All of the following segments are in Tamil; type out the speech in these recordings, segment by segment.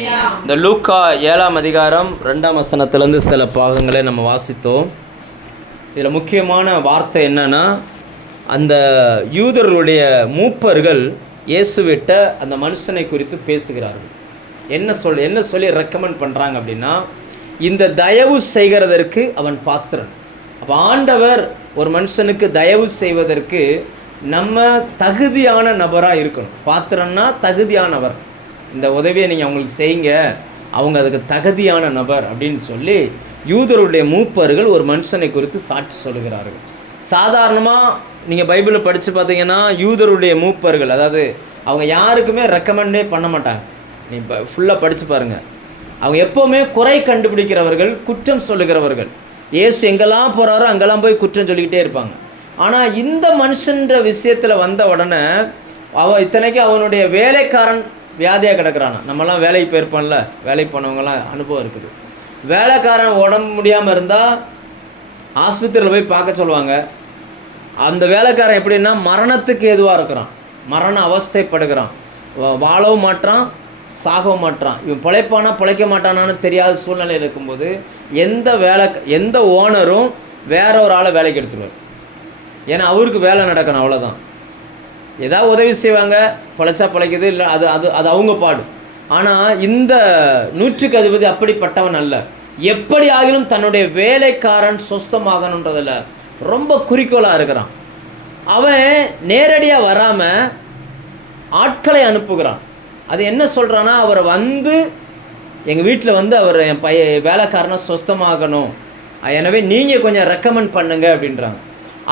இந்த லூக்கா 7ஆம் அதிகாரம் 2ஆம் வசனத்திலேருந்து சில பாகங்களை நம்ம வாசித்தோம். இதில் முக்கியமான வார்த்தை என்னன்னா, அந்த யூதர்களுடைய மூப்பர்கள் இயேசுவிட்ட அந்த மனுஷனை குறித்து பேசுகிறார்கள். என்ன சொல்லி ரெக்கமெண்ட் பண்ணுறாங்க அப்படின்னா, இந்த தயவு செய்கிறதற்கு அவன் பாத்திரன். அப்போ ஆண்டவர் ஒரு மனுஷனுக்கு தயவு செய்வதற்கு நம்ம தகுதியான நபராக இருக்கணும். பாத்திரன்னா தகுதியானவர். இந்த உதவியை நீங்கள் அவங்களுக்கு செய்யுங்க, அவங்க அதுக்கு தகுதியான நபர் அப்படின்னு சொல்லி யூதருடைய மூப்பர்கள் ஒரு மனுஷனை குறித்து சாட்சி சொல்கிறார்கள். சாதாரணமாக நீங்கள் பைபிளை படித்து பார்த்தீங்கன்னா, யூதருடைய மூப்பர்கள், அதாவது அவங்க யாருக்குமே ரெக்கமெண்டே பண்ண மாட்டாங்க. நீ ஃபுல்லாக படித்து பாருங்கள். அவங்க எப்போவுமே குறை கண்டுபிடிக்கிறவர்கள், குற்றம் சொல்லுகிறவர்கள். இயேசு எங்கெல்லாம் போகிறாரோ அங்கெல்லாம் போய் குற்றம் சொல்லிக்கிட்டே இருப்பாங்க. ஆனால் இந்த மனுஷன்ற விஷயத்தில் வந்த உடனே இத்தனைக்கு அவனுடைய வேலைக்காரன் வியாதியாக கிடக்கிறானா. நம்மலாம் வேலைக்கு போயிருப்போம்ல, வேலைக்கு போனவங்களாம் அனுபவம் இருக்குது. வேலைக்காரன் உடம்பு முடியாமல் இருந்தால் ஆஸ்பத்திரியில் போய் பார்க்க சொல்லுவாங்க. அந்த வேலைக்காரன் எப்படின்னா மரணத்துக்கு எதுவாக இருக்கிறான், மரண அவஸ்தைப்படுகிறான், வாழவும் மாட்டான், சாகவும் மாட்டான். இவன் பிழைப்பானா பிழைக்க மாட்டானான்னு தெரியாத சூழ்நிலை இருக்கும்போது எந்த ஓனரும் வேற ஒரு ஆளை வேலைக்கு எடுத்துருவார். ஏன்னா அவருக்கு வேலை நடக்கணும், அவ்வளோதான். ஏதாவது உதவி செய்வாங்க, பிழைச்சா பிழைக்குது, இல்லை அது அது அது அவங்க பாடு. ஆனால் இந்த 100க்கு அதிபதி அப்படிப்பட்டவன் அல்ல. எப்படி ஆகிலும் தன்னுடைய வேலைக்காரன் சொஸ்தமாகணுன்றதில் ரொம்ப குறிக்கோளாக இருக்கிறான். அவன் நேரடியாக வராமல் ஆட்களை அனுப்புகிறான். அது என்ன சொல்கிறான்னா, அவரை வந்து எங்கள் வீட்டில் வந்து அவர் என் வேலைக்காரனை சொஸ்தமாகணும், எனவே நீங்கள் கொஞ்சம் ரெக்கமெண்ட் பண்ணுங்க அப்படின்றாங்க.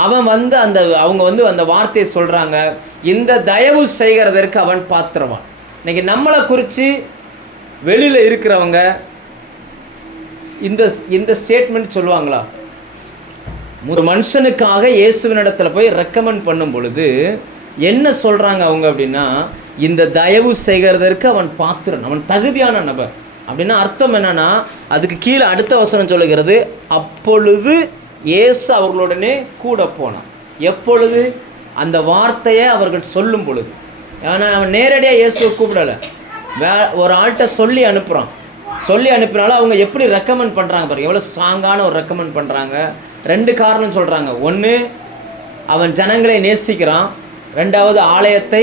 அவன் வந்து அவங்க வந்து அந்த வார்த்தையை சொல்கிறாங்க, இந்த தயவு செய்கிறதற்கு அவன் பாத்திரவான். இன்னைக்கு நம்மளை குறித்து வெளியில் இருக்கிறவங்க இந்த ஸ்டேட்மெண்ட் சொல்லுவாங்களா? ஒரு மனுஷனுக்காக இயேசுவினிடத்தில் போய் ரெக்கமெண்ட் பண்ணும் பொழுது என்ன சொல்கிறாங்க அவங்க அப்படின்னா, இந்த தயவு செய்கிறதற்கு அவன் பாத்திரன், அவன் தகுதியான நபர். அப்படின்னா அர்த்தம் என்னன்னா, அதுக்கு கீழே அடுத்த வசனம் சொல்லுகிறது, அப்பொழுது இயேசு அவர்களுடனே கூட போனான். எப்பொழுது? அந்த வார்த்தையை அவர்கள் சொல்லும் பொழுது. ஏன்னா அவன் நேரடியாக இயேசுவை கூப்பிடலை, ஒரு ஆள்கிட்ட சொல்லி அனுப்புகிறான். சொல்லி அனுப்பினாலும் அவங்க எப்படி ரெக்கமெண்ட் பண்ணுறாங்க பாருங்க, எவ்வளோ ஸ்ட்ராங்கான ஒரு ரெக்கமெண்ட் பண்ணுறாங்க. 2 காரணம் சொல்கிறாங்க. ஒன்று, அவன் ஜனங்களை நேசிக்கிறான். 2வது, ஆலயத்தை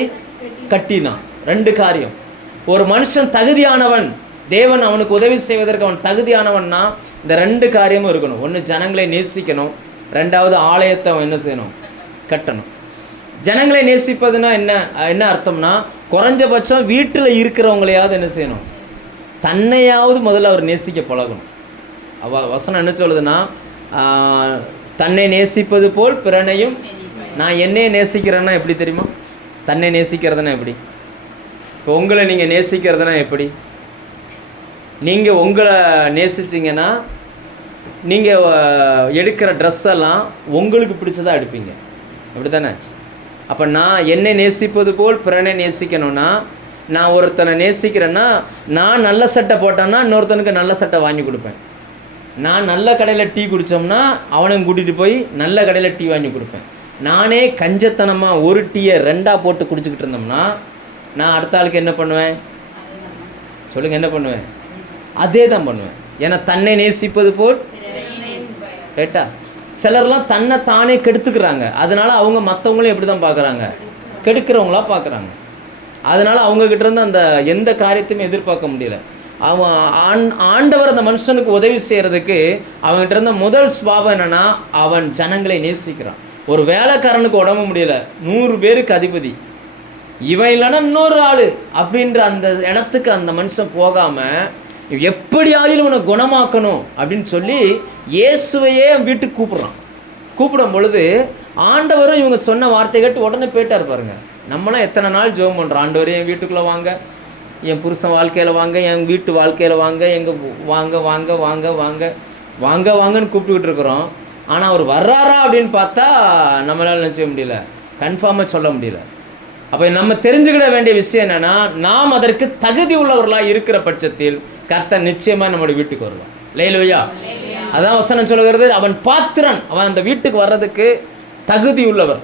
கட்டினான். 2 காரியம். ஒரு மனுஷன் தகுதியானவன், தேவன் அவனுக்கு உதவி செய்வதற்கு அவன் தகுதியானவன்னா இந்த 2 காரியமும் இருக்கணும். ஒன்று, ஜனங்களை நேசிக்கணும். 2வது, ஆலயத்தை அவன் என்ன செய்யணும்? கட்டணும். ஜனங்களை நேசிப்பதுன்னா என்ன அர்த்தம்னா, குறைஞ்சபட்சம் வீட்டில் இருக்கிறவங்களையாவது என்ன செய்யணும்? தன்னையாவது முதல்ல அவர் நேசிக்க பழகணும். வசனம் என்ன சொல்லுதுன்னா, தன்னை நேசிப்பது போல் பிறனையும். நான் என்னையே நேசிக்கிறேன்னா எப்படி தெரியுமா? தன்னை நேசிக்கிறதுனா எப்படி? இப்போ உங்களை நீங்கள் நேசிக்கிறதுனா எப்படி? நீங்கள் உங்களை நேசிச்சிங்கன்னா நீங்கள் எடுக்கிற ட்ரெஸ்ஸெல்லாம் உங்களுக்கு பிடிச்சதாக எடுப்பீங்க, அப்படி தானே? அப்போ நான் என்னை நேசிப்பது போல் பிறனை நேசிக்கணும்னா, நான் ஒருத்தனை நேசிக்கிறேன்னா நான் நல்ல சட்டை போட்டேன்னா இன்னொருத்தனுக்கு நல்ல சட்டை வாங்கி கொடுப்பேன். நான் நல்ல கடையில் டீ குடித்தோம்னா அவனையும் கூட்டிகிட்டு போய் நல்ல கடையில் டீ வாங்கி கொடுப்பேன். நானே கஞ்சத்தனமாக ஒரு டீயை 2ஆக போட்டு குடிச்சிக்கிட்டு இருந்தோம்னா நான் அடுத்த ஆளுக்கு என்ன பண்ணுவேன்? சொல்லுங்கள், என்ன பண்ணுவேன்? அதே தான் பண்ணுவேன். ஏன்னா தன்னை நேசிப்பது போல், ரைட்டா? சிலர்லாம் தன்னை தானே கெடுத்துக்கிறாங்க. அதனால் அவங்க மற்றவங்களையும் எப்படி தான் பார்க்குறாங்க? கெடுக்கிறவங்களா பார்க்குறாங்க. அதனால் அவங்கக்கிட்ட இருந்து அந்த எந்த காரியத்தையுமே எதிர்பார்க்க முடியல. அவன் ஆண்டவர் அந்த மனுஷனுக்கு உதவி செய்கிறதுக்கு அவங்ககிட்ட இருந்த முதல் சுபாவம் என்னென்னா, அவன் ஜனங்களை நேசிக்கிறான். ஒரு வேலைக்காரனுக்கு உடம்பு முடியல, 100 பேருக்கு அதிபதி, இவன் இல்லைன்னா இன்னொரு ஆள் அப்படின்ற அந்த இடத்துக்கு அந்த மனுஷன் போகாமல் எப்படியாவது இவனை குணமாக்கணும் அப்படின்னு சொல்லி இயேசுவையே வீட்டுக்கு கூப்பிடும் பொழுது ஆண்டவரும் இவங்க சொன்ன வார்த்தை கேட்டு உடனே போயிட்டார் பாருங்க. நம்மளாம் எத்தனை நாள் ஜெபம் பண்ணுறோம், ஆண்டவரே என் வீட்டுக்குள்ளே வாங்க, என் புருஷன் வாழ்க்கையில் வாங்க, என் வீட்டு வாழ்க்கையில் வாங்க, எங்கள் வாங்க வாங்க வாங்க வாங்க வாங்க வாங்கன்னு கூப்பிட்டுக்கிட்டு இருக்கிறோம். ஆனால் அவர் வர்றாரா அப்படின்னு பார்த்தா நம்மளால் நினச்சிக்க முடியல, கன்ஃபார்மாக சொல்ல முடியல. அப்போ நம்ம தெரிஞ்சுக்கிட வேண்டிய விஷயம் என்னென்னா, நாம் அதற்கு தகுதி உள்ளவர்களாக இருக்கிற பட்சத்தில் கர்த்தர் நிச்சயமாக நம்மளுடைய வீட்டுக்கு வருவான். லேலூயா. அதான் வசனம் சொல்கிறது, அவன் பாத்திரன், அவன் அந்த வீட்டுக்கு வர்றதுக்கு தகுதி உள்ளவர்.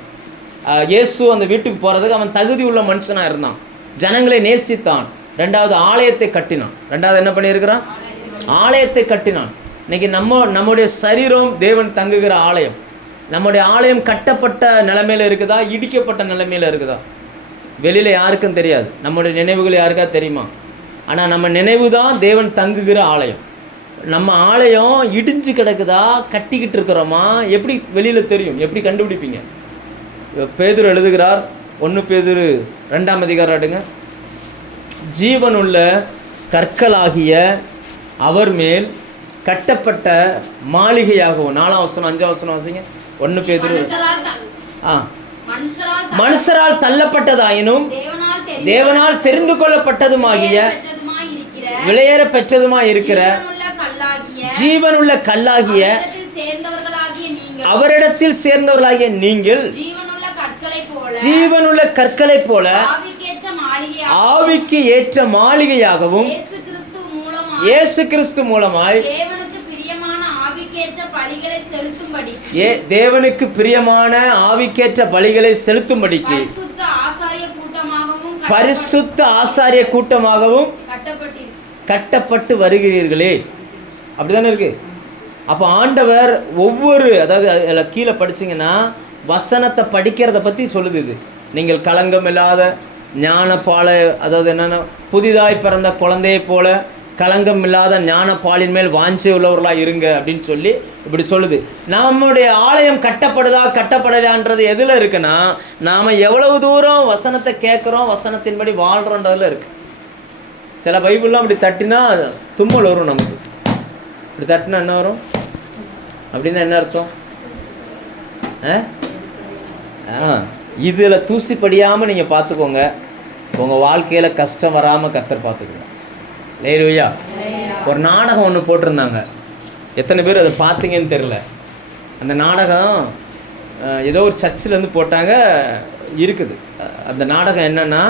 இயேசு அந்த வீட்டுக்கு போகிறதுக்கு அவன் தகுதி உள்ள மனுஷனாக இருந்தான். ஜனங்களை நேசித்தான். ரெண்டாவது ஆலயத்தை கட்டினான். ரெண்டாவது என்ன பண்ணியிருக்கிறான்? ஆலயத்தை கட்டினான். இன்னைக்கு நம்முடைய சரீரம் தேவன் தங்குகிற ஆலயம். நம்முடைய ஆலயம் கட்டப்பட்ட நிலைமையில் இருக்குதா, இடிக்கப்பட்ட நிலைமையில் இருக்குதா? வெளியில் யாருக்கும் தெரியாது. நம்முடைய நினைவுகள் யாருக்கா தெரியுமா? ஆனால் நம்ம நினைவு தான் தேவன் தங்குகிற ஆலயம். நம்ம ஆலயம் இடிஞ்சு கிடக்குதா, கட்டிக்கிட்டு இருக்கிறோமா, எப்படி வெளியில் தெரியும்? எப்படி கண்டுபிடிப்பீங்க? பேதுரு எழுதுகிறார், 1 பேதுரு 2ஆம் அதிகாரம் எடுங்க. ஜீவனுள்ள கற்களாகிய அவர் மேல் கட்டப்பட்ட மாளிகையாகவும், 4ஆம் வசனம் 5ஆம் வசனம் வாசிங்க. 1 பேதுரு. மனுஷரால் தள்ளப்பட்டதாயினும் தேவனால் தெரிந்து கொள்ளப்பட்டதுமாகிய விலையேற பெற்றதுமாய் இருக்கிற ஜீவனுள்ள கல்லாகிய அவரிடத்தில் சேர்ந்தவர்களாகிய நீங்கள் ஜீவனுள்ள கற்களை போல ஆவிக்கு ஏற்ற மாளிகையாகவும் இயேசு கிறிஸ்து மூலமாய் தேவனுக்கு பிரியமான ஆவிக்கேற்ற பலிகளை செலுத்தும்படிக்கு பரிசுத்த ஆசாரிய கூட்டமாகவும் கட்டப்பட்டு வருகிறீர்களே. அப்படிதானே இருக்கு. அப்போ ஆண்டவர் ஒவ்வொரு, அதாவது அதில் கீழே படிச்சிங்கன்னா வசனத்தை படிக்கிறத பற்றி சொல்லுது. இது நீங்கள் களங்கம் இல்லாத ஞானப்பால, அதாவது என்னென்னா புதிதாய் பிறந்த குழந்தையை போல களங்கம் இல்லாத ஞானப்பாலின் மேல் வாஞ்சை உள்ளவர்களாக இருங்க அப்படின்னு சொல்லி இப்படி சொல்லுது. நம்முடைய ஆலயம் கட்டப்படுதா கட்டப்படலான்றது எதில் இருக்குன்னா, நாம் எவ்வளவு தூரம் வசனத்தை கேட்குறோம், வசனத்தின்படி வாழ்கிறோன்றதுல இருக்கு. சில பைபிள்லாம் அப்படி தட்டினா தும்மல் வரும் நமக்கு. இப்படி தட்டினா என்ன வரும் அப்படின்னா என்ன அர்த்தம்? இதில் தூசி படியாமல் நீங்கள் பார்த்துக்கோங்க, உங்கள் வாழ்க்கையில் கஷ்டம் வராமல் கர்த்தர் பார்த்துக்கோங்க. லேலுயா. ஒரு நாடகம் ஒன்று போட்டிருந்தாங்க, எத்தனை பேர் அதை பார்த்தீங்கன்னு தெரில. அந்த நாடகம் ஏதோ ஒரு சர்ச்சிலேருந்து போட்டாங்க, இருக்குது. அந்த நாடகம் என்னென்னா,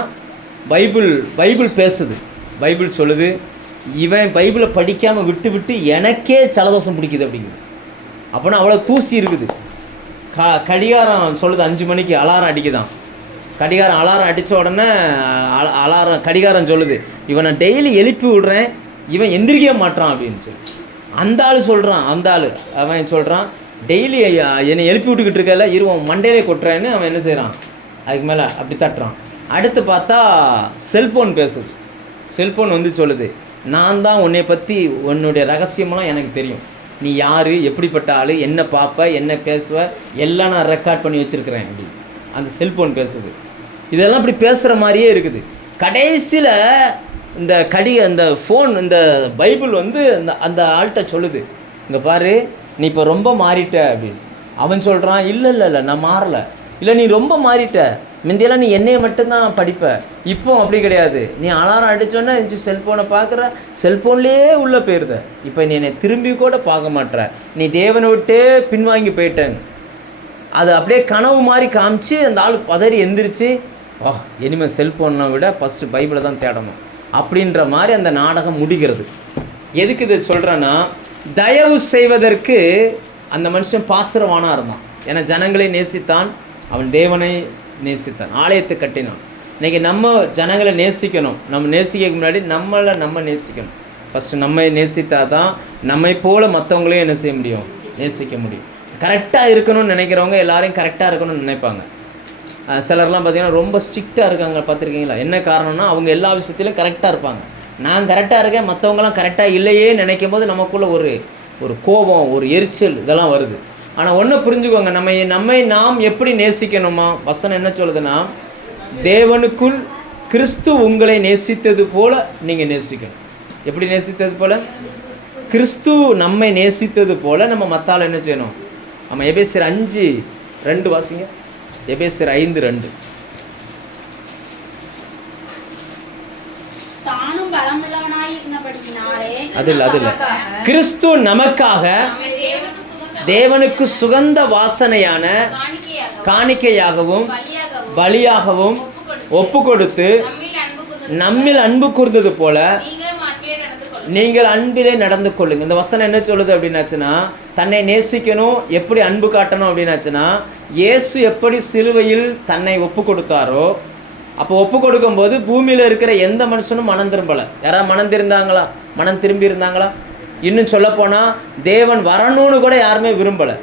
பைபிள் பேசுது. பைபிள் சொல்லுது, இவன் பைபிளை படிக்காமல் விட்டு விட்டு எனக்கே ஜலதோஷம் பிடிக்குது அப்படிங்குது. அப்போனா அவ்வளோ தூசி இருக்குது. கடிகாரம் சொல்லுது 5 மணிக்கு அலாரம் அடிக்குதான். அலாரம் அடித்த உடனே கடிகாரம் சொல்லுது, இவனை டெய்லி எழுப்பி விடுறேன், இவன் எந்திரிக்கவே மாட்டான் அப்படின்னு சொல்லி. அந்த ஆள் சொல்கிறான், அவன் சொல்கிறான், டெய்லி என்னை எழுப்பி விட்டுக்கிட்டு இருக்கல, இருவன் மண்டையிலே கொட்டுறேன்னு அவன் என்ன செய்கிறான், அதுக்கு மேலே அப்படி தட்டுறான். அடுத்து பார்த்தா செல்ஃபோன் பேசுது. செல்ஃபோன் வந்து சொல்லுது, நான் தான் உன்னை பற்றி உன்னுடைய ரகசியமெல்லாம் எனக்கு தெரியும், நீ யார், எப்படிப்பட்ட ஆள், என்ன பார்ப்ப, என்ன பேசுவ, எல்லாம் நான் ரெக்கார்ட் பண்ணி வச்சுருக்கிறேன் அப்படின்னு அந்த செல்ஃபோன் பேசுது. இதெல்லாம் இப்படி பேசுகிற மாதிரியே இருக்குது. கடைசியில் இந்த ஃபோன், இந்த பைபிள் வந்து அந்த ஆள்கிட்ட சொல்லுது, இங்கே பாரு, நீ இப்போ ரொம்ப மாறிட்ட அப்படின்னு. அவன் சொல்கிறான், இல்லை நான் மாறலை. இல்லை, நீ ரொம்ப மாறிட்ட. முந்தியெல்லாம் நீ என்னையை மட்டும்தான் படிப்ப, இப்போ அப்படி கிடையாது. நீ அலாரம் அடித்தோன்னே செல்ஃபோனை பார்க்குற, செல்ஃபோன்லேயே உள்ளே போயிருத. இப்போ நீ என்னை திரும்பி கூட பார்க்க மாட்டேற, நீ தேவனை விட்டே பின்வாங்கி போயிட்டேன். அது அப்படியே கனவு மாதிரி காமிச்சு அந்த ஆள் பதறி எந்திரிச்சு, இனிமேல் செல்ஃபோனை விட ஃபஸ்ட்டு பைபிளை தான் தேடணும் அப்படின்ற மாதிரி அந்த நாடகம் முடிகிறது. எதுக்கு இதை சொல்கிறேன்னா, தயவு செய்வதற்கு அந்த மனுஷன் பாத்திரவானாக இருந்தான். ஏன்னா ஜனங்களை நேசித்தான், அவன் தேவனை நேசித்தான், ஆலயத்தை கட்டினான். இன்றைக்கி நம்ம ஜனங்களை நேசிக்கணும். நம்ம நேசிக்க முன்னாடி நம்ம நேசிக்கணும். ஃபஸ்ட்டு நம்ம நேசித்தா தான் நம்மை போல் மற்றவங்களையும் என்ன செய்ய முடியும், நேசிக்க முடியும். கரெக்டாக இருக்கணும்னு நினைக்கிறவங்க எல்லாரையும் கரெக்டாக இருக்கணும்னு நினைப்பாங்க. சிலர்லாம் பார்த்திங்கன்னா ரொம்ப ஸ்ட்ரிக்டாக இருக்காங்க, பார்த்துருக்கீங்களா? என்ன காரணம்னா, அவங்க எல்லா விஷயத்திலும் கரெக்டாக இருப்பாங்க. நான் கரெக்டாக இருக்கேன், மற்றவங்களாம் கரெக்டாக இல்லையே நினைக்கும் போது நமக்குள்ளே ஒரு கோபம், ஒரு எரிச்சல் இதெல்லாம் வருது. ஆனால் ஒன்று புரிஞ்சுக்கோங்க, நாம் எப்படி நேசிக்கணுமா? வசனம் என்ன சொல்லுதுன்னா, தேவனுக்குள் கிறிஸ்து உங்களை நேசித்தது போல நீங்கள் நேசிக்கணும். எப்படி நேசித்தது போல? கிறிஸ்து நம்மை நேசித்தது போல நம்ம மத்தால் என்ன செய்யணும்? நம்ம எபேசியர் 5:2 வாசிங்க. எபேசியர் 5:2. அது இல்லை, கிறிஸ்து நமக்காக தேவனுக்கு சுகந்த வாசனையான காணிக்கையாகவும் பலியாகவும் ஒப்பு கொடுத்து நம்மில் அன்பு கூர்ந்தது போல நீங்கள் அன்பிலே நடந்து கொள்ளுங்க. இந்த வசனம் என்ன சொல்லுது அப்படின்னாச்சுன்னா, தன்னை நேசிக்கணும், எப்படி அன்பு காட்டணும் அப்படின்னாச்சுன்னா, இயேசு எப்படி சிலுவையில் தன்னை ஒப்பு கொடுத்தாரோ அப்போ ஒப்பு கொடுக்கும்போது பூமியில் இருக்கிற எந்த மனுஷனும் மனம் திரும்பலை. யாராவது மனம் திரும்பி இருந்தாங்களா? இன்னும் சொல்லப்போனால் தேவன் வரணும்னு கூட யாருமே விரும்பலை.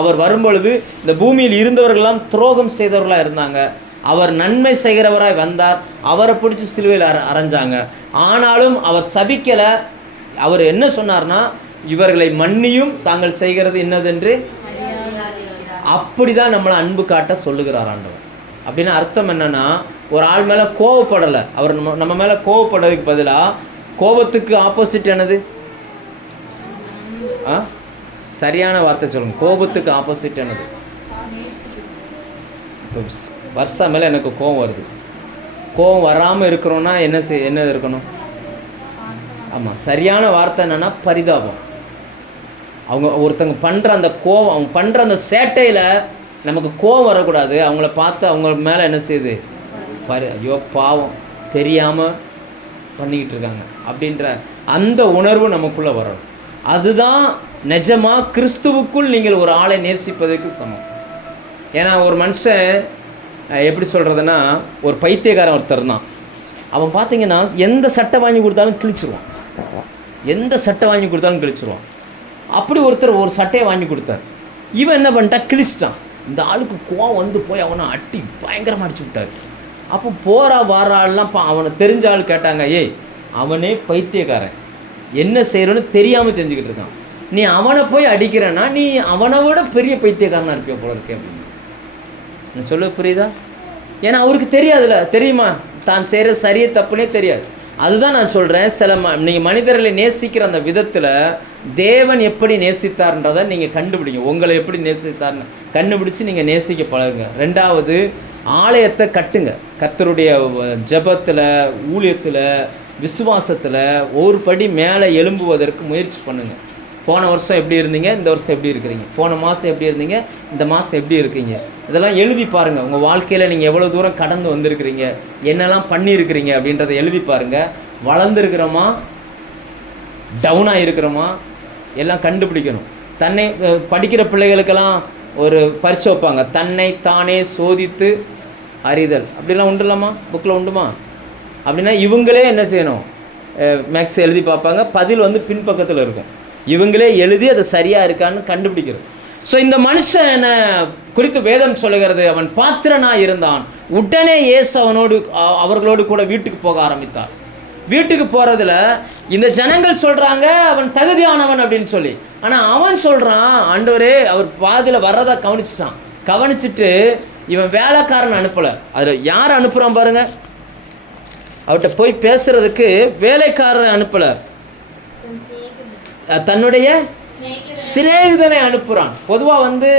அவர் வரும்பொழுது இந்த பூமியில் இருந்தவர்களெல்லாம் துரோகம் செய்தவர்களாக இருந்தாங்க. அவர் நன்மை செய்கிறவராய் வந்தார். அவரை பிடிச்சி சிலுவையில் அரைஞ்சாங்க. ஆனாலும் அவர் சபிக்கலை. அவர் என்ன சொன்னார்னா, இவர்களை மன்னியும், தாங்கள் செய்கிறது என்னதென்று. அப்படிதான் நம்மளை அன்பு காட்ட சொல்லுகிறார் ஆண்டவர். அப்படின்னா அர்த்தம் என்னன்னா, ஒரு ஆள் மேலே கோவப்படலை. அவர் நம்ம மேலே கோவப்படுறதுக்கு பதிலாக கோபத்துக்கு ஆப்போசிட் என்னது? சரியான வார்த்தை சொல்லுங்க. கோபத்துக்கு ஆப்போசிட் என்னது? வருஷம் மேலே எனக்கு கோபம் வருது. கோபம் வராமல் இருக்கிறோன்னா என்ன இருக்கணும்? ஆமாம், சரியான வார்த்தை என்னென்னா பரிதாபம். ஒருத்தங்க பண்ணுற அந்த கோபம், அவங்க பண்ணுற அந்த சேட்டையில் நமக்கு கோபம் வரக்கூடாது. அவங்கள பார்த்து அவங்க மேலே என்ன செய்யுது? ஐயோ பாவம், தெரியாமல் பண்ணிக்கிட்டு இருக்காங்க அப்படின்ற அந்த உணர்வு நமக்குள்ளே வரணும். அதுதான் நிஜமாக கிறிஸ்துவுக்குள் நீங்கள் ஒரு ஆளை நேசிப்பதற்கு சமம். ஏன்னா ஒரு மனுஷன் எப்படி சொல்கிறதுனா, ஒரு பைத்தியக்காரன் ஒருத்தர் தான். அவன் பார்த்தீங்கன்னா எந்த சட்டை வாங்கி கொடுத்தாலும் கிழிச்சிருவான். அப்படி ஒருத்தர் ஒரு சட்டையை வாங்கி கொடுத்தார். இவன் என்ன பண்ணிட்டான்? கிழிச்சிட்டான். இந்த ஆளுக்கு கோவம் வந்து போய் அவனை அட்டி பயங்கரமாக அடிச்சு விட்டார். அப்போ போகிற வார ஆள்லாம் அவனை தெரிஞ்ச ஆள் கேட்டாங்க, ஏய் அவனே பைத்தியக்காரன், என்ன செய்கிறோன்னு தெரியாமல் செஞ்சுக்கிட்டு இருக்கான், நீ அவனை போய் அடிக்கிறேன்னா நீ அவனை விட பெரிய பைத்தியக்காரனாக இருப்பிய போல இருக்கே அப்படின்னு. நான் சொல்ல புரியுதா? ஏன்னா அவருக்கு தெரியாதுல்ல, தெரியுமா தான் செய்கிற சரியே தப்புனே தெரியாது. அதுதான் நான் சொல்கிறேன், நீங்கள் மனிதர்களை நேசிக்கிற அந்த விதத்தில் தேவன் எப்படி நேசித்தார்ன்றதை நீங்கள் கண்டுபிடிங்க. உங்களை எப்படி நேசித்தார்னு கண்டுபிடிச்சி நீங்கள் நேசிக்க பழகுங்க. ரெண்டாவது, ஆலயத்தை கட்டுங்க. கர்த்தருடைய ஜெபத்தில், ஊழியத்தில், விசுவாசத்தில் ஒரு படி மேலே எழும்புவதற்கு முயற்சி பண்ணுங்கள். போன வருஷம் எப்படி இருந்தீங்க, இந்த வருஷம் எப்படி இருக்கிறீங்க, போன மாதம் எப்படி இருந்தீங்க, இந்த மாதம் எப்படி இருக்கீங்க, இதெல்லாம் எழுதி பாருங்கள். உங்கள் வாழ்க்கையில் நீங்கள் எவ்வளோ தூரம் கடந்து வந்திருக்கிறீங்க, என்னெல்லாம் பண்ணியிருக்கிறீங்க அப்படின்றத எழுதி பாருங்கள். வளர்ந்துருக்கிறோமா, டவுனாக இருக்கிறோமா, எல்லாம் கண்டுபிடிக்கணும். படிக்கிற பிள்ளைகளுக்கெல்லாம் ஒரு பரீட்சை வைப்பாங்க, தன்னை தானே சோதித்து அறிதல், அப்படிலாம் உண்டுலாமா? புக்கில் உண்டுமா? அப்படின்னா இவங்களே என்ன செய்யணும்? மேக்ஸ் எழுதி பார்ப்பாங்க, பதில் வந்து பின்பக்கத்தில் இருக்கும். இவங்களே எழுதி அதை சரியாக இருக்கான்னு கண்டுபிடிக்கிறது. ஸோ இந்த மனுஷனை குறித்து வேதம் சொல்லுகிறது, அவன் பாத்திரனாக இருந்தான். உடனே இயேசு அவர்களோடு கூட வீட்டுக்கு போக ஆரம்பித்தார். வீட்டுக்கு போகிறதுல இந்த ஜனங்கள் சொல்கிறாங்க அவன் தகுதியானவன் அப்படின்னு சொல்லி. ஆனால் அவன் சொல்கிறான், ஆண்டவரே, அவர் பாதியில் வர்றதை கவனிச்சுட்டு இவன் வேலைக்காரன் அனுப்பலை. அதில் யார் அனுப்புகிறான் பாருங்க, அவர்கிட்ட போய் பேசுகிறதுக்கு வேலைக்காரன் அனுப்பலை, தன்னுடைய சிநேகிதனை அனுப்புகிறான். பொதுவாக வந்து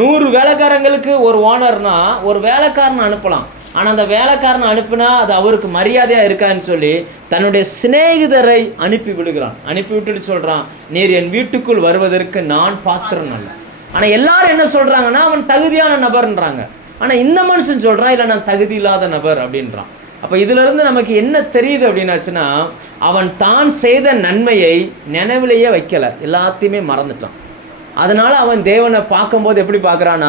100 வேலைக்காரங்களுக்கு ஒரு ஓனர்னா ஒரு வேலைக்காரனை அனுப்பலாம். ஆனால் அந்த வேலைக்காரனை அனுப்புனா அது அவருக்கு மரியாதையாக இருக்கான்னு சொல்லி தன்னுடைய சிநேகிதரை அனுப்பி விடுகிறான். அனுப்பி விட்டுட்டு சொல்கிறான், நீர் என் வீட்டுக்குள் வருவதற்கு நான் பாத்திரம் அல்ல. ஆனால் எல்லாரும் என்ன சொல்கிறாங்கன்னா அவன் தகுதியான நபர்ன்றாங்க. ஆனால் இந்த மனுஷன் சொல்கிறான், இல்லை நான் தகுதி இல்லாத நபர் அப்படின்றான். அப்போ இதிலிருந்து நமக்கு என்ன தெரியுது அப்படின்னாச்சுன்னா, அவன் தான் செய்த நன்மையை நினைவிலேயே வைக்கலை, எல்லாத்தையுமே மறந்துட்டான். அதனால் அவன் தேவனை பார்க்கும்போது எப்படி பார்க்குறான்னா,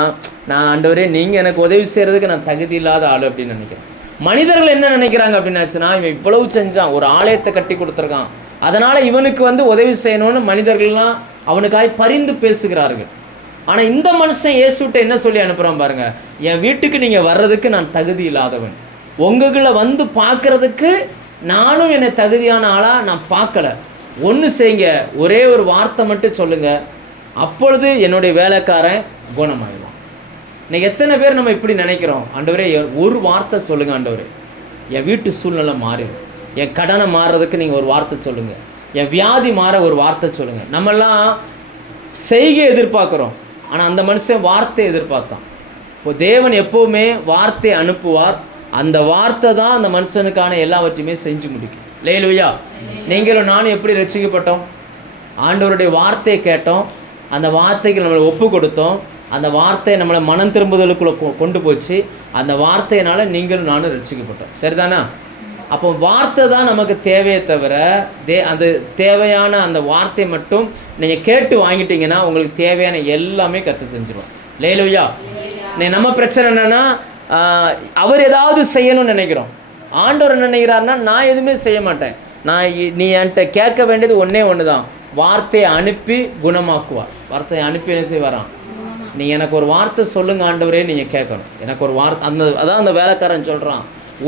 நான் ஆண்டவரே நீங்கள் எனக்கு உதவி செய்கிறதுக்கு நான் தகுதி இல்லாத ஆள் அப்படின்னு நினைக்கிறேன். மனிதர்கள் என்ன நினைக்கிறாங்க அப்படின்னாச்சுன்னா, இவன் இவ்வளவு செஞ்சான், ஒரு ஆலயத்தை கட்டி கொடுத்துருக்கான், அதனால் இவனுக்கு வந்து உதவி செய்யணும்னு மனிதர்கள்லாம் அவனுக்காக பரிந்து பேசுகிறார்கள். ஆனால் இந்த மனுஷன் இயேசுகிட்ட என்ன சொல்லி அனுப்புகிறான் பாருங்க, என் வீட்டுக்கு நீங்கள் வர்றதுக்கு நான் தகுதி இல்லாதவன், உங்களை வந்து பார்க்குறதுக்கு நானும் என்னை தகுதியான ஆளாக நான் பார்க்கல, ஒன்று செய்யுங்க, ஒரே ஒரு வார்த்தை மட்டும் சொல்லுங்கள், அப்பொழுது என்னுடைய வேலைக்காரன் குணமாயிடுவான். இன்னைக்கு எத்தனை பேர் நம்ம இப்படி நினைக்கிறோம், ஆண்டவரே ஒரு வார்த்தை சொல்லுங்கள், ஆண்டவரே என் வீட்டு சூழ்நிலை மாறிடும், என் கடனை மாறுறதுக்கு நீங்கள் ஒரு வார்த்தை சொல்லுங்கள், என் வியாதி மாற ஒரு வார்த்தை சொல்லுங்கள். நம்மெல்லாம் செய்கை எதிர்பார்க்குறோம், ஆனால் அந்த மனுஷன் வார்த்தை எதிர்பார்த்தான். இப்போ தேவன் எப்போவுமே வார்த்தை அனுப்புவார், அந்த வார்த்தை தான் அந்த மனுஷனுக்கான எல்லாவற்றையுமே செஞ்சு முடிக்கும். லேலுயா, நீங்களும் நானும் எப்படி ரட்சிக்கப்பட்டோம்? ஆண்டவருடைய வார்த்தையை கேட்டோம், அந்த வார்த்தைக்கு நம்மளை ஒப்பு கொடுத்தோம், அந்த வார்த்தை நம்மளை மனம் திரும்புதலுக்குள்ளே கொண்டு போச்சு, அந்த வார்த்தையினால் நீங்களும் நானும் ரட்சிக்கப்பட்டோம். சரிதானா? அப்போ வார்த்தை தான் நமக்கு தேவையே தவிர அந்த தேவையான அந்த வார்த்தை மட்டும் நீங்கள் கேட்டு வாங்கிட்டீங்கன்னா உங்களுக்கு தேவையான எல்லாமே கற்று செஞ்சிடும். லேலுயா, நம்ம பிரச்சனை என்னென்னா அவர் ஏதாவது செய்யணும்னு நினைக்கிறோம். ஆண்டவர் என்ன நினைக்கிறாருன்னா, நான் எதுவுமே செய்ய மாட்டேன், நீ என்கிட்ட கேட்க வேண்டியது ஒன்று தான், வார்த்தையை அனுப்பி குணமாக்குவார். வார்த்தையை அனுப்பி என்ன செய்வாராம், நீங்கள் எனக்கு ஒரு வார்த்தை சொல்லுங்கள் ஆண்டவரே, நீங்கள் கேட்கணும். எனக்கு ஒரு வார்த்தை, அதான் அந்த வேலைக்காரன் சொல்கிறான்,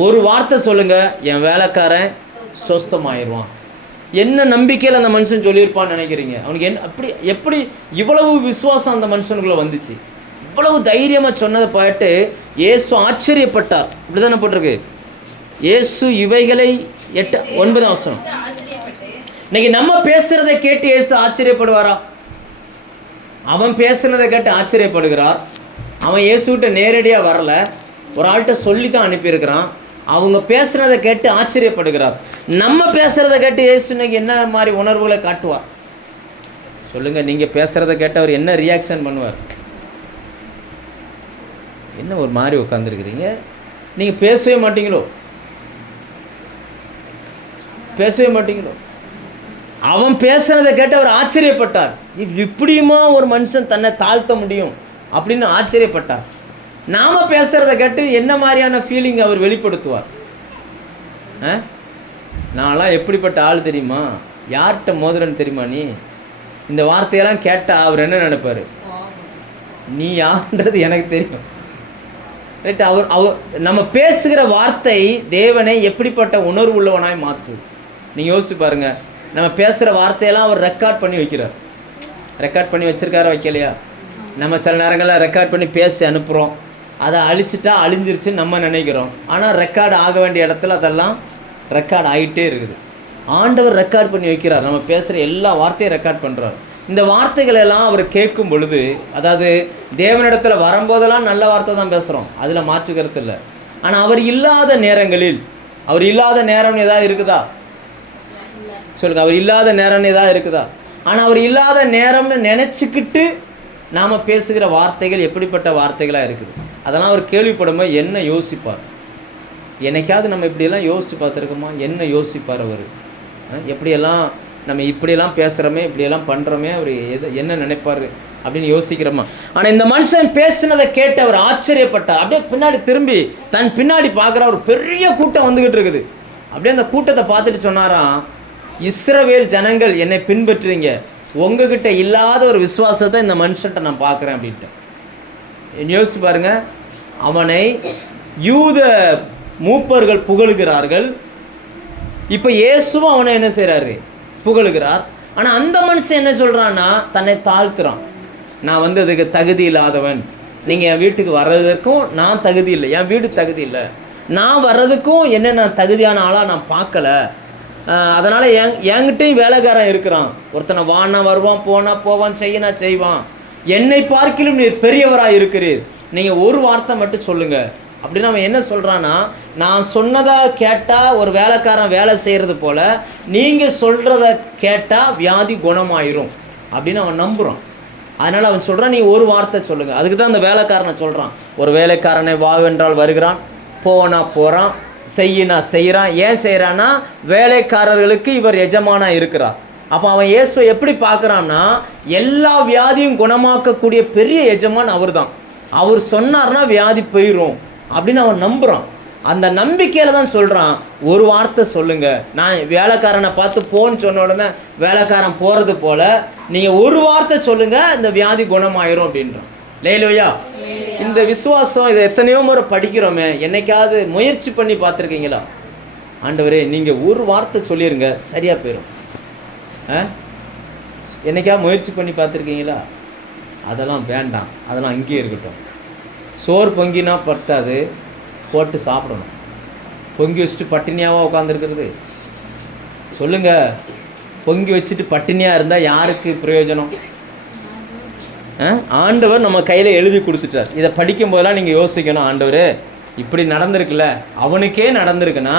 ஒரு வார்த்தை சொல்லுங்கள், என் வேலைக்காரன் சொஸ்தமாயிடுவான். என்ன நம்பிக்கையில் அந்த மனுஷன் சொல்லியிருப்பான்னு நினைக்கிறீங்க? அவனுக்கு எப்படி இவ்வளவு விசுவாசம் அந்த மனுஷனுக்குள்ளே வந்துச்சு? இவ்வளவு தைரியமாக சொன்னதை பாட்டு இயேசு ஆச்சரியப்பட்டார். இப்படி தானே போட்டிருக்கு, இயேசு இவைகளை 9 வசனம். இன்னைக்கு நம்ம பேசுறதை கேட்டு இயேசு ஆச்சரியப்படுவாரா? அவன் பேசுனதை கேட்டு ஆச்சரியப்படுகிறார். அவன் இயேசுகிட்ட நேரடியாக வரல, ஒரு ஆள்கிட்ட சொல்லி தான் அனுப்பியிருக்கிறான். அவங்க பேசுனதை கேட்டு ஆச்சரியப்படுகிறார். நம்ம பேசுறதை கேட்டு இயேசு இன்னைக்கு என்ன மாதிரி உணர்வுகளை காட்டுவார் சொல்லுங்க? நீங்க பேசுறதை கேட்டு அவர் என்ன ரியாக்ஷன் பண்ணுவார்? என்ன ஒரு மாதிரி உட்காந்துருக்கிறீங்க, நீங்க பேசவே மாட்டீங்களோ? பேசவே மாட்டீங்களோ? அவன் பேசுனதை கேட்டு அவர் ஆச்சரியப்பட்டார். இப்படியுமா ஒரு மனுஷன் தன்னை தாழ்த்த முடியும் அப்படின்னு ஆச்சரியப்பட்டார். நாம பேசுறத கேட்டு என்ன மாதிரியான ஃபீலிங் அவர் வெளிப்படுத்துவார்? நான்லாம் எப்படிப்பட்ட ஆள் தெரியுமா, யார்கிட்ட மோதுறன்னு தெரியுமா நீ? இந்த வார்த்தையெல்லாம் கேட்டால் அவர் என்ன நினைப்பார்? நீ யாருன்றது எனக்கு தெரியும். ரைட்? அவர் நம்ம பேசுகிற வார்த்தை தேவனை எப்படிப்பட்ட உணர்வு உள்ளவனாய் மாற்று. நீங்கள் யோசிச்சு பாருங்க, நம்ம பேசுகிற வார்த்தையெல்லாம் அவர் ரெக்கார்ட் பண்ணி வைக்கிறார். ரெக்கார்ட் பண்ணி வச்சிருக்காரா வைக்கலையா? நம்ம சில நேரங்களில் ரெக்கார்ட் பண்ணி பேசி அனுப்புகிறோம், அதை அழிச்சிட்டா அழிஞ்சிருச்சுன்னு நம்ம நினைக்கிறோம். ஆனால் ரெக்கார்டு ஆக வேண்டிய இடத்துல அதெல்லாம் ரெக்கார்ட் ஆகிட்டே இருக்குது. ஆண்டவர் ரெக்கார்ட் பண்ணி வைக்கிறார். நம்ம பேசுகிற எல்லா வார்த்தையும் ரெக்கார்ட் பண்ணுறார். இந்த வார்த்தைகள் எல்லாம் அவர் கேட்கும் பொழுது, அதாவது தேவனிடத்தில் வரும்போதெல்லாம் நல்ல வார்த்தை தான் பேசுகிறோம், அதில் மாற்றுக்கிறது இல்லை. ஆனால் அவர் இல்லாத நேரங்களில், அவர் இல்லாத நேரம் ஏதாவது இருக்குதா சொல்லுங்க? அவர் இல்லாத நேரம்னு ஏதாவது இருக்குதா? ஆனால் அவர் இல்லாத நேரம்னு நினச்சிக்கிட்டு நாம் பேசுகிற வார்த்தைகள் எப்படிப்பட்ட வார்த்தைகளாக இருக்குது? அதெல்லாம் அவர் கேள்விப்படும்போது என்ன யோசிப்பார்? என்னைக்காவது நம்ம இப்படியெல்லாம் யோசித்து பார்த்துருக்கோமா? என்ன யோசிப்பார் அவர்? எப்படியெல்லாம் நம்ம இப்படியெல்லாம் பேசுகிறோமே, இப்படியெல்லாம் பண்ணுறோமே, அவர் என்ன நினைப்பார் அப்படின்னு யோசிக்கிறோமா? ஆனால் இந்த மனுஷன் பேசுனதை கேட்டு அவர் ஆச்சரியப்பட்டார். அப்படியே பின்னாடி திரும்பி தன் பின்னாடி பார்க்குற ஒரு பெரிய கூட்டம் வந்துக்கிட்டு இருக்குது. அப்படியே அந்த கூட்டத்தை பார்த்துட்டு சொன்னாராம், இஸ்ரவேல் ஜனங்கள் என்னை பின்பற்றுறீங்க, உங்ககிட்ட இல்லாத ஒரு விசுவாசத்தை இந்த மனுஷன்ட்ட நான் பார்க்குறேன் அப்படின்ட்டு. யோசிச்சு பாருங்க, அவனை யூத மூப்பர்கள் புகழுகிறார்கள். இப்போ இயேசுவும் அவனை என்ன செய்கிறாரு? புகழுகிறார். ஆனால் அந்த மனுஷன் என்ன சொல்கிறான்னா, தன்னை தாழ்த்துறான். நான் அதுக்கு தகுதி இல்லாதவன், நீங்கள் என் வீட்டுக்கு வர்றதுக்கும் நான் தகுதி இல்லை, என் வீடு தகுதி இல்லை, நான் வர்றதுக்கும் என்ன நான் தகுதியான ஆளாக நான் பார்க்கல, அதனால் என்கிட்டையும் வேலைக்காரன் இருக்கிறான், ஒருத்தனை வானா வருவான், போனால் போவான், செய்யினா செய்வான், என்னை பார்க்கிலும் நீர் பெரியவராக இருக்கிறீர், நீங்கள் ஒரு வார்த்தை மட்டும் சொல்லுங்கள் அப்படின்னு அவன் என்ன சொல்கிறான்னா, நான் சொன்னதை கேட்டால் ஒரு வேலைக்காரன் வேலை செய்கிறது போல் நீங்கள் சொல்கிறத கேட்டால் வியாதி குணமாயிரும் அப்படின்னு அவன் நம்புகிறான். அதனால் அவன் சொல்கிறான், நீ ஒரு வார்த்தை சொல்லுங்கள். அதுக்கு தான் அந்த வேலைக்காரனை சொல்கிறான். ஒரு வேலைக்காரனை வாவென்றால் வருகிறான், போனா போகிறான், செய்யினா செய்கிறான். ஏன் செய்கிறான்னா, வேலைக்காரர்களுக்கு இவர் எஜமானா இருக்கிறார். அப்போ அவன் இயேசுவை எப்படி பார்க்குறான்னா, எல்லா வியாதியும் குணமாக்கக்கூடிய பெரிய எஜமான் அவர் தான். அவர் சொன்னார்னா வியாதி போயிடும் அப்படின்னு அவன் நம்புகிறான். அந்த நம்பிக்கையில் தான் சொல்கிறான், ஒரு வார்த்தை சொல்லுங்கள். நான் வேலைக்காரனை பார்த்து போன்னு சொன்ன உடனே வேலைக்காரன் போகிறது போல் நீங்கள் ஒரு வார்த்தை சொல்லுங்கள், இந்த வியாதி குணமாயிரும் அப்படின்றான். லேலோயா, இந்த விசுவாசம் இதை எத்தனையோ முறை படிக்கிறோமே, என்னைக்காவது முயற்சி பண்ணி பார்த்துருக்கீங்களா? ஆண்டவரே நீங்கள் ஒரு வார்த்தை சொல்லிடுங்க, சரியாக போயிடும். என்னைக்காவது முயற்சி பண்ணி பார்த்துருக்கீங்களா? அதெல்லாம் வேண்டாம், அதெல்லாம் அங்கேயே இருக்கட்டும். சோறு பொங்கினா பட்டாது, போட்டு சாப்பிடணும். பொங்கி வச்சுட்டு பட்டினியாவாக உட்காந்துருக்கிறது? சொல்லுங்கள். பொங்கி வச்சுட்டு பட்டினியாக இருந்தால் யாருக்கு பிரயோஜனம்? ஆண்டவர் நம்ம கையில் எழுதி கொடுத்துட்டார். இதை படிக்கும் போதெல்லாம் நீங்கள் யோசிக்கணும், ஆண்டவர் இப்படி நடந்திருக்குல்ல, அவனுக்கே நடந்திருக்குன்னா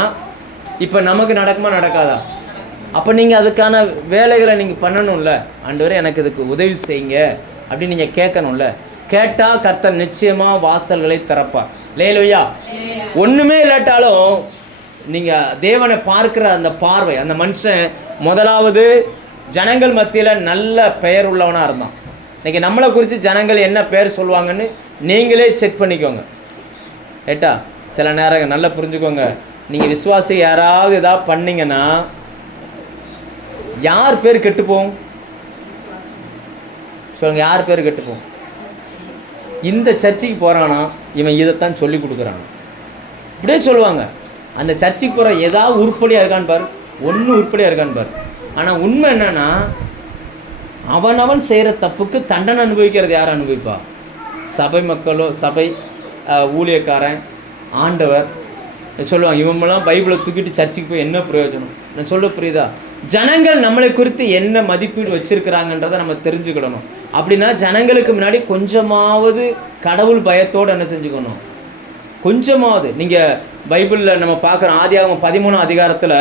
இப்போ நமக்கு நடக்குமா நடக்காதா? அப்போ நீங்கள் அதுக்கான வேலைகளை நீங்கள் பண்ணணும்ல. ஆண்டவர் எனக்கு இதுக்கு உதவி செய்யுங்க அப்படின்னு நீங்கள் கேட்கணும்ல. கேட்டால் கர்த்தர் நிச்சயமாக வாசல்களை திறப்பார். லேலோயா. ஒன்றுமே இல்லாட்டாலும் நீங்கள் தேவனை பார்க்குற அந்த பார்வை, அந்த மனுஷன் முதலாவது ஜனங்கள் மத்தியில் நல்ல பெயர் உள்ளவனாக இருந்தான். இன்றைக்கி நம்மளை குறித்து ஜனங்கள் என்ன பெயர் சொல்லுவாங்கன்னு நீங்களே செக் பண்ணிக்கோங்க. ரைட்டா? சில நேரம் நல்லா புரிஞ்சுக்கோங்க, நீங்கள் விசுவாசி யாராவது ஏதாவது பண்ணிங்கன்னா யார் பேர் கெட்டுப்போம் சொல்லுங்க? யார் பேர் கெட்டுப்போம்? இந்த சர்ச்சுக்கு போகிறானா இவன் இதைத்தான் சொல்லி கொடுக்குறான் இப்படியே சொல்லுவாங்க. அந்த சர்ச்சுக்கு போகிற ஏதாவது உருப்படியாக இருக்கான்னு பாரு, ஒன்றும் உருப்படியாக இருக்கான்னு பாரு. ஆனால் உண்மை என்னென்னா, அவனவன் செய்கிற தப்புக்கு தண்டனை அனுபவிக்கிறது யார் அனுபவிப்பா? சபை மக்களோ, சபை ஊழியக்காரன், ஆண்டவர் சொல்லுவாங்க. இவங்கெல்லாம் பைபிளை தூக்கிட்டு சர்ச்சுக்கு போய் என்ன பிரயோஜனம்? நான் சொல்ல புரியுதா? ஜனங்கள் நம்மளை குறித்து என்ன மதிப்பீடு வச்சுருக்கிறாங்கன்றதை நம்ம தெரிஞ்சுக்கிடணும். அப்படின்னா ஜனங்களுக்கு முன்னாடி கொஞ்சமாவது கடவுள் பயத்தோடு என்ன செஞ்சுக்கணும்? கொஞ்சமாவது. நீங்கள் பைபிளில் நம்ம பார்க்குறோம், ஆதியாகமம் 13 அதிகாரத்தில்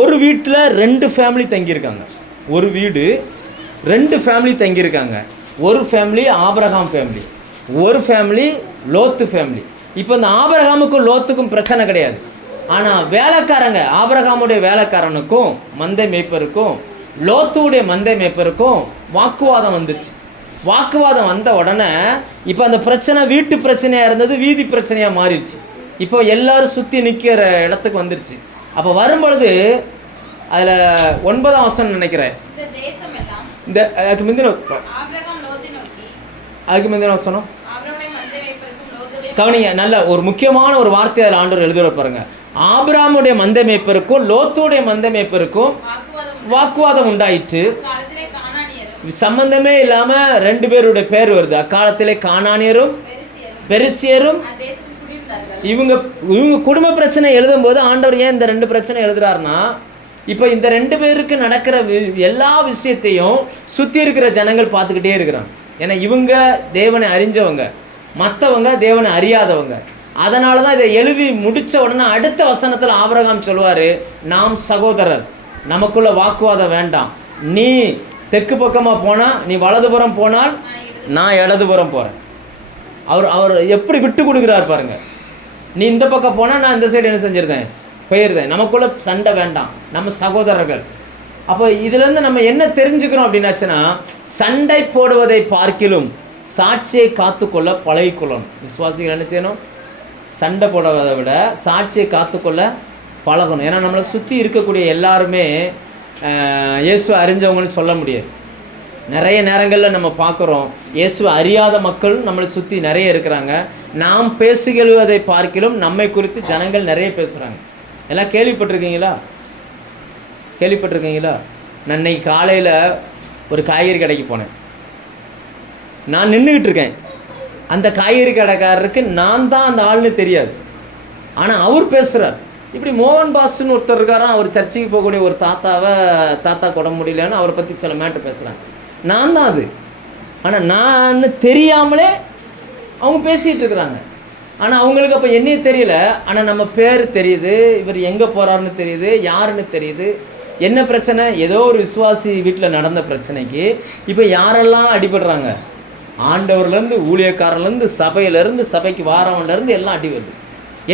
ஒரு வீட்டில் 2 ஃபேமிலி தங்கியிருக்காங்க. ஒரு வீடு 2 ஃபேமிலி தங்கியிருக்காங்க. ஒரு ஃபேமிலி ஆபிரகாம் ஃபேமிலி, ஒரு ஃபேமிலி லோத்து ஃபேமிலி. இப்போ இந்த ஆபிரகாமுக்கும் லோத்துக்கும் பிரச்சனை கிடையாது. ஆனால் வேலைக்காரங்க, ஆபிரகாமுடைய வேலைக்காரனுக்கும் மந்தை மேய்ப்பருக்கும் லோத்துடைய மந்தை மேய்ப்பருக்கும் வாக்குவாதம் வந்துருச்சு. வாக்குவாதம் வந்த உடனே இப்போ அந்த பிரச்சனை வீட்டு பிரச்சனையாக இருந்தது வீதி பிரச்சனையாக மாறிடுச்சு. இப்போ எல்லாரும் சுற்றி நிற்கிற இடத்துக்கு வந்துருச்சு. அப்போ வரும்பொழுது அதில் 9ஆம் வசனம் நினைக்கிறேன், இந்த அதுக்கு முந்தின வசனம் கவனிங்க. நல்ல ஒரு முக்கியமான ஒரு வார்த்தை அதில் ஆண்டவர் எழுதுகிற பாருங்க. ஆபிரகாமுடைய மந்தை மேய்ப்பருக்கும் லோத்துடைய மந்தை மேய்ப்பருக்கும் வாக்குவாதம் உண்டாயிற்று. சம்பந்தமே இல்லாம 2 பேருடைய பேர் வருது. அக்காலத்திலே கானானியரும் பெரிசியரும். இவங்க குடும்ப பிரச்சனை எழுதும் போது ஆண்டவர் ஏன் இந்த 2 பிரச்சனை எழுதுறாருன்னா, இப்போ இந்த 2 பேருக்கு நடக்கிற எல்லா விஷயத்தையும் சுற்றி இருக்கிற ஜனங்கள் பார்த்துக்கிட்டே இருக்கிறாங்க. ஏன்னா இவங்க தேவனை அறிஞ்சவங்க, மற்றவங்க தேவனை அறியாதவங்க. அதனால தான் இதை எழுதி முடித்த உடனே அடுத்த வசனத்தில் ஆபிரகாம் சொல்லுவார், நாம் சகோதரர், நமக்குள்ள வாக்குவாதம் வேண்டாம். நீ தெற்கு பக்கமாக போனால், நீ வலதுபுறம் போனால் நான் இடதுபுறம் போகிறேன். அவர் எப்படி விட்டு கொடுக்குறார் பாருங்க. நீ இந்த பக்கம் போனால் நான் இந்த சைடு என்ன செஞ்சிருந்தேன், போயிருந்தேன். நமக்குள்ள சண்டை வேண்டாம், நம்ம சகோதரர்கள். அப்போ இதுலேருந்து நம்ம என்ன தெரிஞ்சுக்கிறோம் அப்படின்னாச்சுன்னா, சண்டை போடுவதை பார்க்கிலும் சாட்சியை காத்துக்கொள்ள பழகிக்கொள்ளணும். விசுவாசிகள் என்ன செய்யணும்? சண்டை போடுவதை விட சாட்சியை காத்துக்கொள்ள பழகணும். ஏன்னா நம்மளை சுற்றி இருக்கக்கூடிய எல்லாருமே இயேசுவை அறிஞ்சவங்கன்னு சொல்ல முடியாது. நிறைய நேரங்களில் நம்ம பார்க்குறோம், இயேசுவை அறியாத மக்கள் நம்மளை சுற்றி நிறைய இருக்கிறாங்க. நாம் பேசுகிறதை பார்க்கிலும் நம்மை குறித்து ஜனங்கள் நிறைய பேசுகிறாங்க. எல்லாம் கேள்விப்பட்டிருக்கீங்களா? நான் இன்னைக்கு காலையில் ஒரு காய்கறி கடைக்கு போனேன். நான் நின்றுக்கிட்டு இருக்கேன். அந்த காய்கறி கடைக்காரருக்கு நான் தான் அந்த ஆள்னு தெரியாது. ஆனால் அவர் பேசுகிறார். இப்படி மோகன் பாஸ்ன்னு ஒருத்தர் இருக்காராம், அவர் சர்ச்சுக்கு போகக்கூடிய ஒரு தாத்தா கொட முடியலன்னு அவரை பற்றி சில மேட்டர் பேசுகிறாங்க. நான் தான் அது. ஆனால் நான் தெரியாமலே அவங்க பேசிகிட்டு இருக்கிறாங்க. ஆனால் அவங்களுக்கு அப்போ என்னையே தெரியல. ஆனால் நம்ம பேர் தெரியுது, இவர் எங்கே போகிறாருன்னு தெரியுது, யாருன்னு தெரியுது. என்ன பிரச்சனை? ஏதோ ஒரு விசுவாசி வீட்டில் நடந்த பிரச்சனைக்கு இப்போ யாரெல்லாம் அடிபடுறாங்க? ஆண்டவர்லேருந்து, ஊழியக்காரர்லேருந்து, சபையிலேருந்து, சபைக்கு வாரவன்லேருந்து எல்லாம் அடி வருது.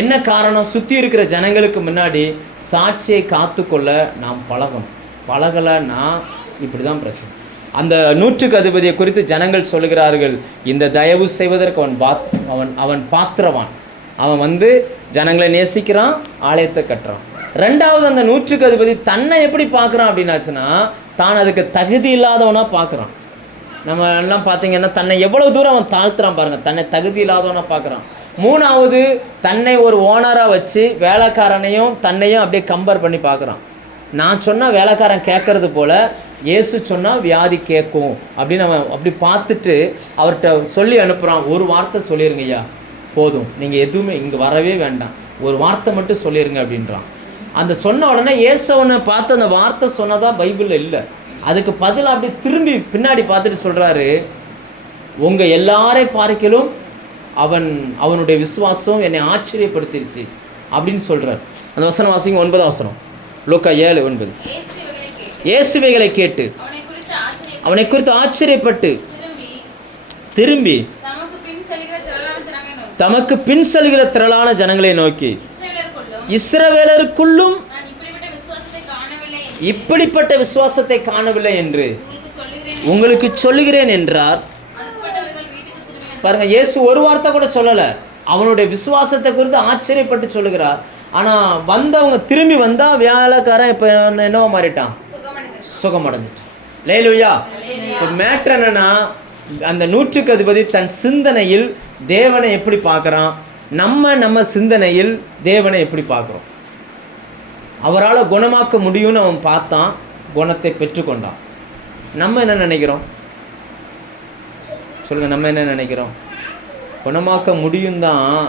என்ன காரணம்? சுற்றி இருக்கிற ஜனங்களுக்கு முன்னாடி சாட்சியை காத்துக்கொள்ள நாம் பழகணும். பழகலைன்னா இப்படி தான் பிரச்சனை. அந்த 100க்கு அதிபதியை குறித்து ஜனங்கள் சொல்லுகிறார்கள், இந்த தயவு செய்வதற்கு அவன் பாத்திரவான். அவன் ஜனங்களை நேசிக்கிறான், ஆலயத்தை கட்டுறான். 2வது, அந்த 100க்கு அதிபதி தன்னை எப்படி பார்க்குறான் அப்படின்னாச்சுன்னா, தான் அதுக்கு தகுதி இல்லாதவனாக பார்க்குறான். நம்ம எல்லாம் பார்த்தீங்கன்னா தன்னை எவ்வளோ தூரம் அவன் தாழ்த்துறான் பாருங்கள். தன்னை தகுதி இல்லாதவனாக பார்க்குறான். 3வது, தன்னை ஒரு ஓனராக வச்சு வேலைக்காரனையும் தன்னையும் அப்படியே கம்பேர் பண்ணி பார்க்குறான். நான் சொன்னால் வேலைக்காரன் கேட்கறது போல் இயேசு சொன்னால் வியாதி கேட்கும் அப்படின்னு அவன் அப்படி பார்த்துட்டு அவர்கிட்ட சொல்லி அனுப்புகிறான். ஒரு வார்த்தை சொல்லிடுங்க ஐயா, போதும், நீங்கள் எதுவுமே இங்கே வரவே வேண்டாம், ஒரு வார்த்தை மட்டும் சொல்லிடுங்க அப்படின்றான். அந்த சொன்ன உடனே இயேசுவனை பார்த்து அந்த வார்த்தை சொன்னதா பைபிளில் இல்லை. அதுக்கு பதில் அப்படி திரும்பி பின்னாடி பார்த்துட்டு சொல்கிறாரு, உங்கள் எல்லாரை பார்க்கிலும் அவனுடைய விசுவாசம் என்னை ஆச்சரியப்படுத்திருச்சு அப்படின்னு சொல்கிறார். அந்த வசனம் வாசிங்க, 9ஆம் வசனம், லூக்கா 7:9. இயேசுவைகளை கேட்டு அவனை குறித்து ஆச்சரியப்பட்டு திரும்பி தமக்கு பின் செல்கிற திரளான ஜனங்களை நோக்கி, இஸ்ரவேலருக்குள்ளும் இப்படிப்பட்ட விசுவாசத்தை காணவில்லை என்று உங்களுக்கு சொல்லுகிறேன் என்றார். பாருங்க, இயேசு ஒரு வார்த்தை கூட சொல்லலை. அவனுடைய விசுவாசத்தை குறித்து ஆச்சரியப்பட்டு சொல்லுகிறார். ஆனால் வந்தவங்க திரும்பி வந்தால் வேலைக்காரன் இப்போ என்னவோ மாறிட்டான், சுகமடைஞ்சிட்டான். லேலுயா. இப்போ மேட்ரு என்னன்னா, அந்த 100க்கு அதிபதி தன் சிந்தனையில் தேவனை எப்படி பார்க்குறான், நம்ம சிந்தனையில் தேவனை எப்படி பார்க்குறோம். அவரால் குணமாக்க முடியும்னு அவன் பார்த்தான், குணத்தை பெற்றுக்கொண்டான். நம்ம என்ன நினைக்கிறோம் சொல்லுங்கள்? நம்ம என்ன நினைக்கிறோம்? குணமாக்க முடியும் தான்,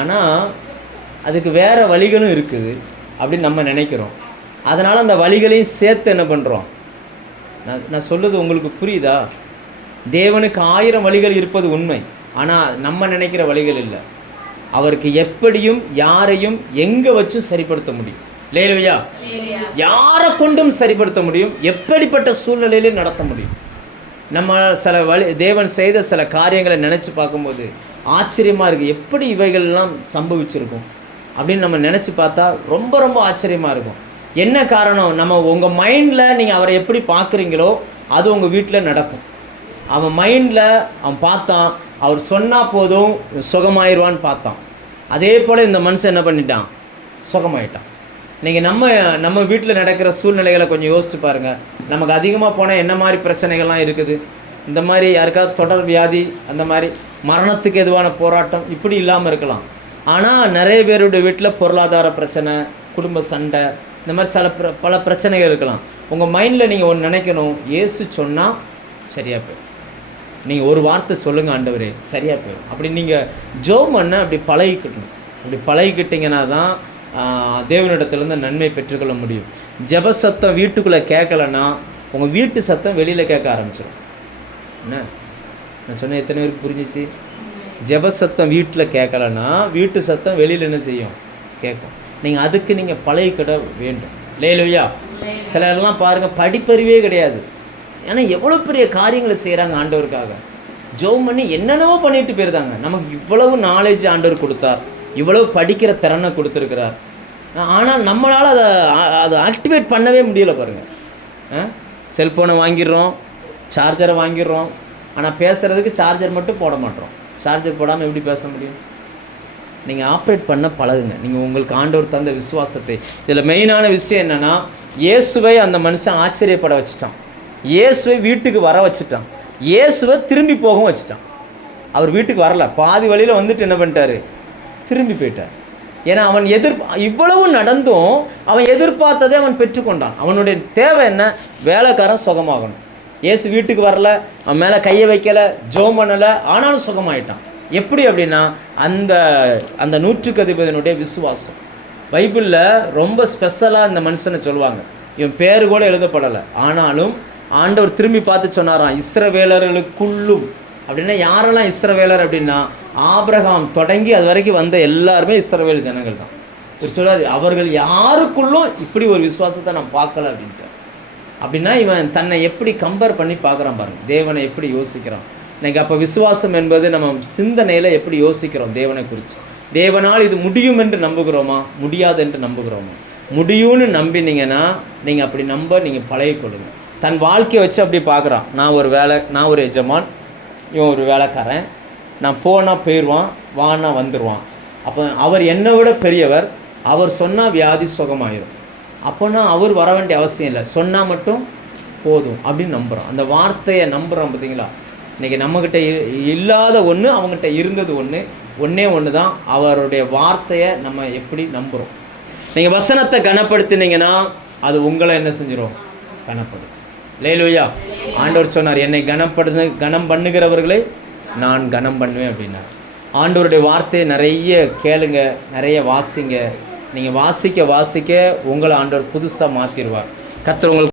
ஆனால் அதுக்கு வேறு வழிகளும் இருக்குது அப்படின்னு நம்ம நினைக்கிறோம். அதனால் அந்த வழிகளையும் சேர்த்து என்ன பண்ணுறோம்? நான் சொல்லுது உங்களுக்கு புரியுதா? தேவனுக்கு 1000 வழிகள் இருப்பது உண்மை, ஆனால் நம்ம நினைக்கிற வழிகள் இல்லை. அவருக்கு எப்படியும் யாரையும் எங்கே வச்சும் சரிப்படுத்த முடியும். லேலுயா. யாரை கொண்டும் சரிப்படுத்த முடியும், எப்படிப்பட்ட சூழ்நிலையிலும் நடத்த முடியும். நம்ம சில தேவன் செய்த சில காரியங்களை நினச்சி பார்க்கும்போது ஆச்சரியமாக இருக்குது. எப்படி இவைகள்லாம் சம்பவிச்சிருக்கும் அப்படின்னு நம்ம நினச்சி பார்த்தா ரொம்ப ரொம்ப ஆச்சரியமாக இருக்கும். என்ன காரணம்? நம்ம உங்கள் மைண்டில் நீங்கள் அவரை எப்படி பார்க்குறீங்களோ அது உங்கள் வீட்டில் நடக்கும். அவன் மைண்டில் அவன் பார்த்தான், அவர் சொன்னால் போதும் சுகமாயிருவான்னு பார்த்தான். அதே போல் இந்த மனுஷன் என்ன பண்ணிட்டான்? சுகமாயிட்டான். நீங்கள் நம்ம வீட்டில் நடக்கிற சூழ்நிலைகளை கொஞ்சம் யோசிச்சு பாருங்கள். நமக்கு அதிகமாக போனால் என்ன மாதிரி பிரச்சனைகள்லாம் இருக்குது. இந்த மாதிரி யாருக்காவது தொடர் வியாதி, அந்த மாதிரி மரணத்துக்கு எதுவான போராட்டம் இப்படி இல்லாமல் இருக்கலாம். ஆனால் நிறைய பேருடைய வீட்டில் பொருளாதார பிரச்சனை, குடும்ப சண்டை, இந்த மாதிரி பல பிரச்சனைகள் இருக்கலாம். உங்கள் மைண்டில் நீங்கள் ஒன்று நினைக்கணும், இயேசு சொன்னால் சரியாக போயிடும். நீங்கள் ஒரு வார்த்தை சொல்லுங்கள், ஆண்டவரே சரியாக போயிடும். அப்படி நீங்கள் ஜெபம் பண்ண அப்படி பழகிக்கணும். அப்படி பழகிக்கிட்டிங்கன்னா தான் தேவனிடத்துலேருந்து நன்மை பெற்றுக்கொள்ள முடியும். ஜெப சத்தம் வீட்டுக்குள்ளே கேட்கலன்னா உங்கள் வீட்டு சத்தம் வெளியில் கேட்க ஆரம்பிச்சிடும். என்ன நான் சொன்ன எத்தனை பேருக்கு புரிஞ்சிச்சு? ஜெப சத்தம் வீட்டில் கேட்கலன்னா வீட்டு சத்தம் வெளியில் என்ன செய்யும்? கேட்கும். அதுக்கு நீங்கள் பழகிக்கிட வேண்டும். லேலுயா. சிலரெல்லாம் பாருங்கள், படிப்பறிவே கிடையாது, ஏன்னா எவ்வளோ பெரிய காரியங்களை செய்கிறாங்க ஆண்டவருக்காக. ஜெபம் பண்ணி என்னென்னவோ பண்ணிட்டு போயிருந்தாங்க. நமக்கு இவ்வளவு நாலேஜ் ஆண்டவர் கொடுத்தார், இவ்வளவு படிக்கிற திறனை கொடுத்துருக்கிறார். ஆனால் நம்மளால் அதை ஆக்டிவேட் பண்ணவே முடியலை பாருங்கள். செல்ஃபோனை வாங்கிடுறோம், சார்ஜரை வாங்கிடுறோம், ஆனால் பேசுகிறதுக்கு சார்ஜர் மட்டும் போட மாட்டோம். சார்ஜர் போடாமல் எப்படி பேச முடியும்? நீங்கள் ஆப்ரேட் பண்ண பழகுங்க. நீங்கள் உங்களுக்கு ஆண்டவர் தந்த விசுவாசத்தை. இதில் மெயினான விஷயம் என்னென்னா, இயேசுவை அந்த மனுஷன் ஆச்சரியப்பட வச்சுட்டான், இயேசுவை வீட்டுக்கு வர வச்சுட்டான், இயேசுவை திரும்பி போகவும் வச்சுட்டான். அவர் வீட்டுக்கு வரல, பாதி வழியில் வந்துட்டு என்ன பண்ணிட்டாரு? திரும்பி போயிட்டார். ஏன்னா அவன் இவ்வளவு நடந்தும் அவன் எதிர்பார்த்ததை அவன் பெற்றுக்கொண்டான். அவனுடைய தேவை என்ன? வேலைக்காரன் சுகமாகணும். இயேசு வீட்டுக்கு வரல, அவன் மேலே கையை வைக்கலை, ஜெபம் பண்ணலை, ஆனாலும் சுகமாயிட்டான். எப்படி அப்படின்னா அந்த 100க்கு அதிபதியினுடைய விசுவாசம். பைபிளில் ரொம்ப ஸ்பெஷலாக இந்த மனுஷனை சொல்லுவாங்க. இவன் பேரு கூட எழுதப்படலை, ஆனாலும் ஆண்டவர் திரும்பி பார்த்து சொன்னாராம், இஸ்ரவேலர்களுக்குள்ளும். அப்படின்னா யாரெல்லாம் இஸ்ரவேலர் அப்படின்னா, ஆபிரகாம் தொடங்கி அது வரைக்கும் வந்த எல்லாருமே இஸ்ரவேல் ஜனங்கள் தான். ஒரு சொல்றாரு, அவர்கள் யாருக்குள்ளும் இப்படி ஒரு விசுவாசத்தை நான் பார்க்கல அப்படின்ட்டு. அப்படின்னா இவன் தன்னை எப்படி கம்பேர் பண்ணி பார்க்குறான் பாருங்கள், தேவனை எப்படி யோசிக்கிறான். இன்னைக்கு அப்போ விசுவாசம் என்பது நம்ம சிந்தனையில் எப்படி யோசிக்கிறோம் தேவனை குறித்து. தேவனால் இது முடியும் என்று நம்புகிறோமா, முடியாது என்று நம்புகிறோமா? முடியும்னு நம்பினீங்கன்னா நீங்கள் அப்படி நீங்கள் பழகிக்கொள்ளுங்க. தன் வாழ்க்கையை வச்சு அப்படி பார்க்குறான். நான் ஒரு எஜமான், இவன் ஒரு வேலைக்காரன், நான் போனால் போயிடுவான், வானா வந்துடுவான். அப்போ அவர் என்னை விட பெரியவர், அவர் சொன்னால் வியாதி சுகமாயிடும். அப்போனா அவர் வர வேண்டிய அவசியம் இல்லை, சொன்னால் மட்டும் போதும் அப்படின்னு நம்புகிறோம். அந்த வார்த்தையை நம்புகிறோம். பார்த்தீங்களா? இன்றைக்கி நம்மக்கிட்ட இல்லாத ஒன்று அவங்ககிட்ட இருந்தது ஒன்றே ஒன்று தான், அவருடைய வார்த்தையை நம்ம எப்படி நம்புகிறோம். நீங்கள் வசனத்தை கனப்படுத்தினீங்கன்னா அது உங்களை என்ன செஞ்சிடும்? கனப்படுத்தும். லேலுயா. ஆண்டவர் சொன்னார், என்னை கனம் பண்ணுகிறவர்களை நான் கனம் பண்ணுவேன் அப்படின்னார். ஆண்டவருடைய வார்த்தையை நிறைய கேளுங்க, நிறைய வாசிங்க. நீங்கள் வாசிக்க உங்களை ஆண்டவர் புதுசாக மாற்றிடுவார். கர்த்தர் உங்களுக்கு